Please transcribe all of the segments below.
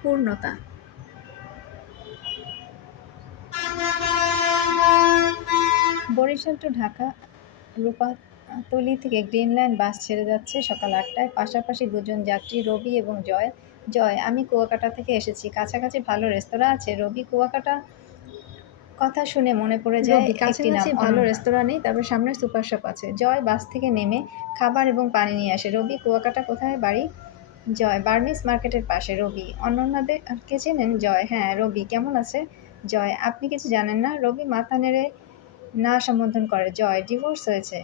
পূর্ণতা। বরিশাল টু ঢাকা রূপাতলী থেকে গ্রিনল্যান্ড বাস ছেড়ে যাচ্ছে সকাল ৮টায়। পাশাপাশি দুজন যাত্রী রবি এবং জয়। জয়: আমি কুয়াকাটা থেকে এসেছি, কাছাকাছি ভালো রেস্তোরাঁ আছে? রবি: কুয়াকাটা কথা শুনে মনে পড়ে যায় রবি: একটি কাছাকাছি নাম, ভালো অনন্যা। রেস্তোরাঁ নেই, তবে সামনে সুপার শপ আছে। জয় বাস থেকে নেমে খাবার এবং পানি নিয়ে আসে। রবি: কুয়াকাটা কোথায় বাড়ি? জয়: বার্মিজ মার্কেটের পাশে। রবি: অনন্যাদের কে চেনেন? জয়: হ্যাঁ। রবি: কেমন আছে? জয়: আপনি কিছু জানেন না? রবি মাথা নেড়ে না সম্বোধন করে। জয়: ডিভোর্স হয়েছে।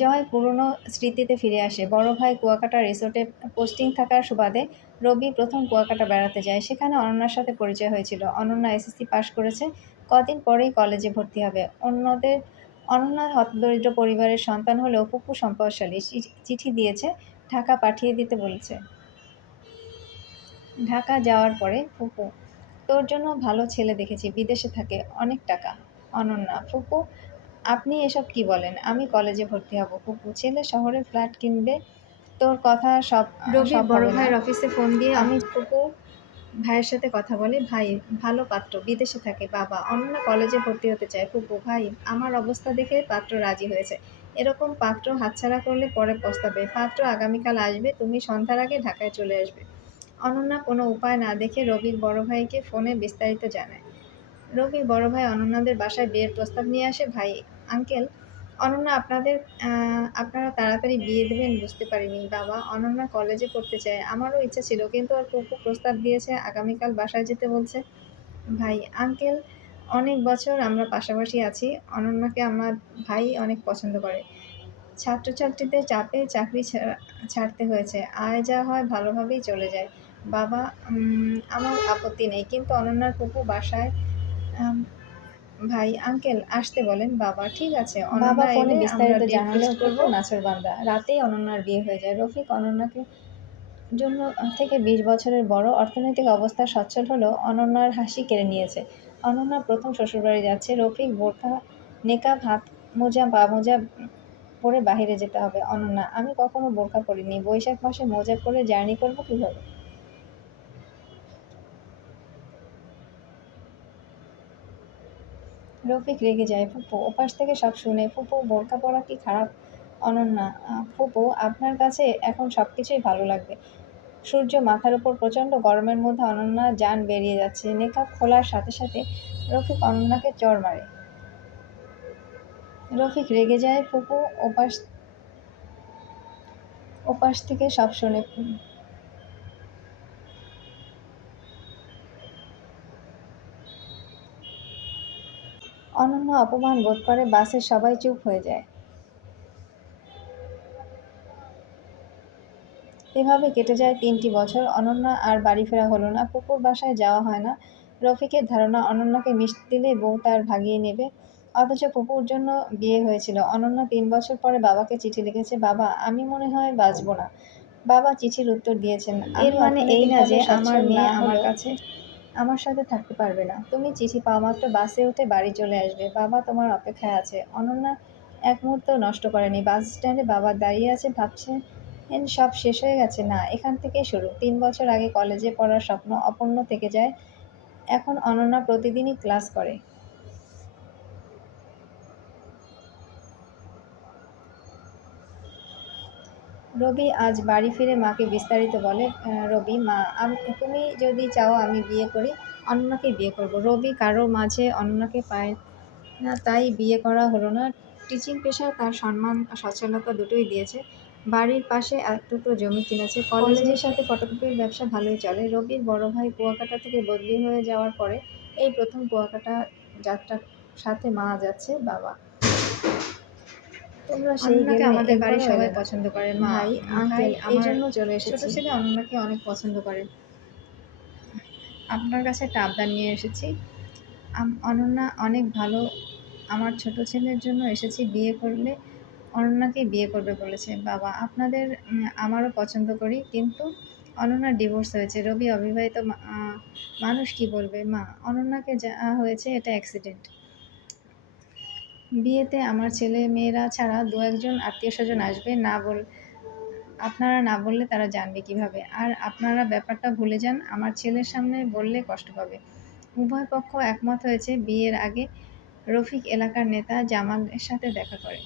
জয় পুরনো স্মৃতিতে ফিরে আসে। বড় ভাই কুয়াকাটা রিসোর্টে পোস্টিং থাকার সুবাদে রবি প্রথম কুয়াকাটা বেড়াতে যায়। সেখানে অনন্যার সাথে পরিচয় হয়েছিল। অনন্যা এসএসসি পাশ করেছে, কদিন পরেই কলেজে ভর্তি হবে। অনন্যা হতদরিদ্র পরিবারের সন্তান হলেও ফুপু সম্পদশালী। চিঠি দিয়েছে, ঢাকা পাঠিয়ে দিতে বলেছে। ঢাকা যাওয়ার পরে ফুপু: তোর জন্য ভালো ছেলে দেখেছি, বিদেশে থাকে, অনেক টাকা। অনন্যা: ফুপু, আপনি এসব কি বলেন? আমি কলেজে ভর্তি হব। ফুপু: ছেলে শহরে ফ্ল্যাট কিনবে, তোর কথা সব রবির সব বড় হবে না। ভাইয়ের অফিসে ফোন দিয়ে আমি ফুপু ভাইয়ের সাথে কথা বলে, ভাই ভালো পাত্র, বিদেশে থাকে। বাবা: অনন্যা কলেজে ভর্তি হতে চায়। ফুপু: ভাই, আমার অবস্থা দেখে পাত্র রাজি হয়েছে। এরকম পাত্র হাতছাড়া করলে পরে পস্তাবে। পাত্র আগামীকাল আসবে, তুমি সন্ধ্যার আগে ঢাকায় চলে আসবে। অনন্যা কোনো উপায় না দেখে রবির বড় ভাইকে ফোনে বিস্তারিত জানায়। রবির বড় ভাই অনন্যাদের বাসায় বিয়ের প্রস্তাব নিয়ে আসে। ভাই: আঙ্কেল, অনন্যা আপনারা তাড়াতাড়ি বিয়ে দেবেন বুঝতে পারিনি। বাবা: অনন্যা কলেজে পড়তে চায়, আমারও ইচ্ছা ছিল, কিন্তু ওর ফুপু প্রস্তাব দিয়েছে, আগামীকাল বাসায় যেতে বলছে। ভাই: আঙ্কেল, অনেক বছর আমরা পাশাপাশি আছি, অনন্যাকে আমার ভাই অনেক পছন্দ করে। ছাত্রছাত্রীদের চাপে চাকরি ছাড়তে হয়েছে, আয় যা হয় ভালোভাবেই চলে যায়। বাবা: আমার আপত্তি নেই, কিন্তু অনন্যার ফুপু বাসায়। আম, ভাই: আঙ্কেল আসতে বলেন। বাবা: ঠিক আছে, বাবা অনন্যা ফোনে এলে আমরা বিস্তারিত ডেট জানালেও ফিক্সড ফুপু করবো। নাছোড়বান্দা। রাতেই অনন্যার বিয়ে হয়ে যায়। রফিক অনন্যাকে জন্য থেকে ২০ বছরের বড়। অর্থনৈতিক অবস্থা সচ্ছল হলেও অনন্যার হাসি কেড়ে নিয়েছে। অনন্যা প্রথম শ্বশুরবাড়ি যাচ্ছে। রফিক: বোরখা, নেকাব, হাত মোজা, পা মোজা পরে বাহিরে যেতে হবে। অনন্যা: আমি কখনো বোরখা পরিনি, বৈশাখ মাসে মোজা পরে জার্নি করবো কিভাবে? রফিক রেগে যায়। ফুপু ওপাশ থেকে সব শুনে। ফুপু: বোরকা পরা কি খারাপ? অনন্যা: ফুপু, আপনার কাছে এখন সবকিছুই ভালো লাগবে। সূর্য মাথার উপর, প্রচণ্ড গরমের মধ্যে অনন্যা জান বেরিয়ে যাচ্ছে। নেকাব খোলার সাথে সাথে রফিক অনন্যাকে চড় মারে। রফিক রেগে যায়। ফুপু ওপাশ ওপাশ থেকে সব শোনে। অনন্যা অপমান বোধ করে। বাসের সবাই চুপ হয়ে যায়। এভাবে কেটে যায় ৩টি বছর। অনন্যা আর বাড়ি ফেরা হলো না, ফুপুর বাসায় যাওয়া হয় না। রফিকের ধারণা অনন্যাকে মিষ্টি দিলে বউ তার ভাগিয়ে নেবে, অথচ ফুপুর জন্য বিয়ে হয়েছিল। অনন্যা ৩ বছর পরে বাবাকে চিঠি লিখেছে। বাবা, আমি মনে হয় বাঁচব না। বাবা চিঠির উত্তর দিয়েছেন, এর মানে এই না যে আমার মেয়ে আমার কাছে আমার সাথে থাকতে পারবে না। তুমি চিঠি পাওয়া মাত্র বাসে উঠে বাড়ি চলে আসবে, বাবা তোমার অপেক্ষায় আছে। অনন্যা এক মুহূর্ত নষ্ট করেনি। বাস স্ট্যান্ডে বাবা দাঁড়িয়ে আছে, ভাবছে সব শেষ হয়ে গেছে। না, এখান থেকেই শুরু। ৩ বছর আগে কলেজে পড়ার স্বপ্ন অপূর্ণ থেকে যায়। এখন অনন্যা প্রতিদিনই ক্লাস করে। রবি আজ বাড়ি ফিরে মাকে বিস্তারিত বলে। রবি: মা, তুমি যদি চাও আমি বিয়ে করি, অনন্যাকে বিয়ে করব। রবি: কারো মাঝে অনন্যাকে পায় না, তাই বিয়ে করা হলো না। টিচিং পেশা তার সম্মান সচ্ছলতা দুটোই দিয়েছে। বাড়ির পাশে এক টুকরো জমি কিনেছে। কলেজের সাথে ফটোকপির ব্যবসা ভালোই চলে। রবির বড় ভাই কুয়াকাটা থেকে বদলি হয়ে যাওয়ার পরে এই প্রথম কুয়াকাটা যাত্রা, সাথে মা যাচ্ছে। বাবা: তোমরা সেই অনন্যাকে গেলে আমাদের বাড়ির একবারও সবাই এলে না। পছন্দ করে। মা, ভাই: আঙ্কেল, এই আমার জন্য চলে ছোট এসেছি। ছেলে অনন্যাকে অনেক পছন্দ করে। আপনার কাছে একটা আবদার নিয়ে এসেছি। অনন্যা অনেক ভালো, আমার ছোট ছেলের জন্য এসেছি। বিয়ে করলে অনন্যাকেই বিয়ে করবে বলেছে। বাবা: আপনাদের আমারও পছন্দ করি, কিন্তু অনন্যার ডিভোর্স হয়েছে। রবি: অবিবাহিত মানুষ কি বলবে? মা: অনন্যাকে যা হয়েছে এটা অ্যাক্সিডেন্ট। বিয়েতে আমার ছেলে মেয়েরা ছাড়া দু একজন আত্মীয় স্বজন আসবে, না আপনারা না বললে তারা জানবে কিভাবে? আর আপনারা ব্যাপারটা ভুলে যান, আমার ছেলের সামনে বললে কষ্ট পাবে। উভয় পক্ষ একমত হয়েছে বিয়ের আগে রফিক এলাকার নেতা জামালের সাথে দেখা করে।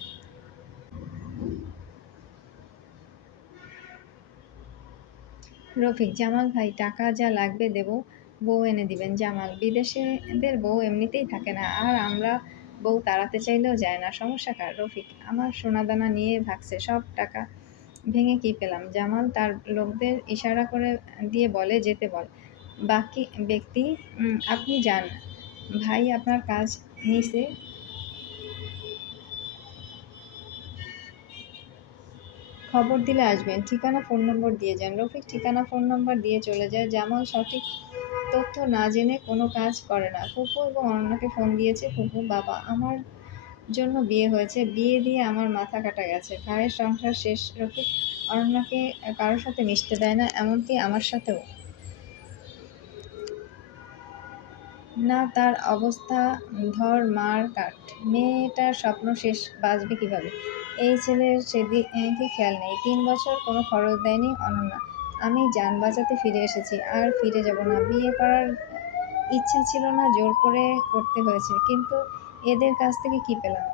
রফিক: জামাল ভাই, টাকা যা লাগবে দেবো, বউ এনে দিবেন। জামাল: বিদেশেদের বউ এমনিতেই থাকে না, আর আমরা বউ তাড়াতে চাইলেও যায় না, সমস্যা কার? রফিক: আমার সোনাদানা নিয়ে ভাগছে, সব টাকা ভেঙে কি পেলাম? জামাল তার লোকদের ইশারা করে দিয়ে বলে, যেতে বল। বাকি ব্যক্তি: আপনি যান ভাই, আপনার কাজ নিচে, খবর দিলে আসবেন, ঠিকানা ফোন নম্বর দিয়ে যান। রফিক ঠিকানা ফোন নম্বর দিয়ে চলে যায়। জামাল সঠিক তথ্য না জেনে কোনো কাজ করে না। ফুপু এবং অনন্যাকে ফোন দিয়েছে। ফুপু: বাবা, আমার জন্য বিয়ে হয়েছে, বিয়ে দিয়ে আমার মাথা কাটা গেছে, ভাইয়ের সংসার শেষ। রফিক: অনন্যাকে কারোর সাথে মিশতে দেয় না, এমনকি আমার সাথেও না। তার অবস্থা ধর মার কাঠ। মেয়েটার স্বপ্ন শেষ, বাঁচবে কিভাবে? এই ছেলের সেদিকে খেয়াল নেই, 3 বছর কোনো খরচ দেয়নি। অনন্যা: আমি যান বাঁচাতে ফিরে এসেছি, আর ফিরে যাব না। বিয়ে করার ইচ্ছা ছিল না, জোর করে করতে হয়েছে। কিন্তু এদের কাছ থেকে কি পেলাম?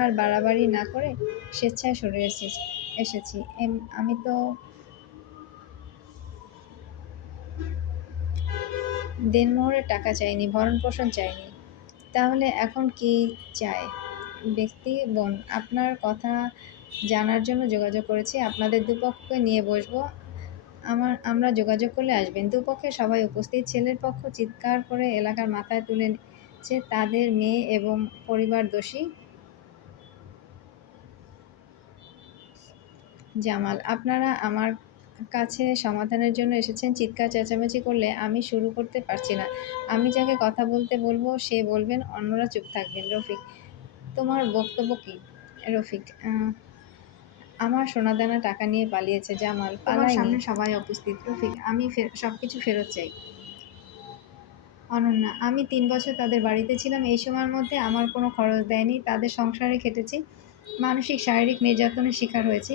আর বাড়াবাড়ি না করে স্বেচ্ছায় সরে এসেছি। আমি তো দেনমোহরের টাকা চাইনি, ভরণ-পোষণ চাইনি। তাহলে এখন কি চায়? ব্যক্তি: বোন, আপনার কথা জানার জন্য যোগাযোগ করেছি। আপনাদের দুপক্ষকে নিয়ে বসবো। আমরা যোগাযোগ করলে আসবেন। দুপক্ষের সবাই উপস্থিত। ছেলের পক্ষ চিৎকার করে এলাকার মাথায় তুলেছে তাদের মেয়ে এবং পরিবার দোষী। জামাল: আপনারা আমার কাছে সমাধানের জন্য এসেছেন, চিৎকার চেঁচামেচি করলে আমি শুরু করতে পারছি না। আমি যাকে কথা বলতে বলবো সে বলবেন, অন্যরা চুপ থাকবেন। রফিক: তোমার বক্তব্য কি? রফিক: আমার সোনাদানা টাকা নিয়ে পালিয়েছে। জামাল: তোমার পালায়নি? সামনে সবাই উপস্থিত। রফিক: আমি সবকিছু ফেরত চাই। অনন্যা: আমি 3 বছর তাদের বাড়িতে ছিলাম, এই সময়ের মধ্যে আমার কোনো খরচ দেয়নি, তাদের সংসারে খেটেছি, মানসিক শারীরিক নির্যাতনের শিকার হয়েছি।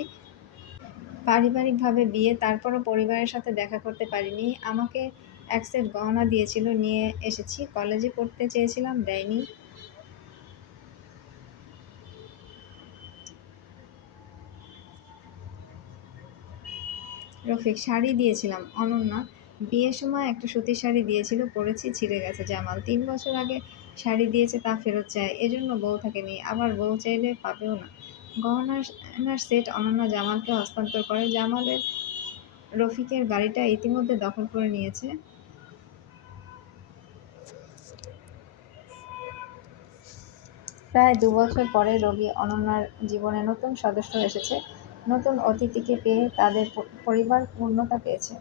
পারিবারিকভাবে বিয়ে, তারপরও পরিবারের সাথে দেখা করতে পারিনি। আমাকে এক সেট গয়না দিয়েছিল, নিয়ে এসেছি। কলেজে পড়তে চেয়েছিলাম, দেয়নি। রফিক: শাড়ি দিয়েছিলাম। অনন্যা: বিয়ের সময় একটা সুতির শাড়ি দিয়েছিল, পরেছি, ছিঁড়ে গেছে। জামাল: 3 বছর আগে শাড়ি দিয়েছে, তা ফেরত চায়, এজন্য বউ থাকেনি, আবার বউ চাইলে পাবেও না। গহনার সেট অনন্যা জামালকে হস্তান্তর করে। জামালের রফিকের গাড়িটা ইতিমধ্যে দখল করে নিয়েছে। প্রায় 2 বছর পরে রোগী অনন্যার জীবনে নতুন সদস্য এসেছে। নতুন অতিথিকে পেয়ে তাদের পরিবার পূর্ণতা পেয়েছে।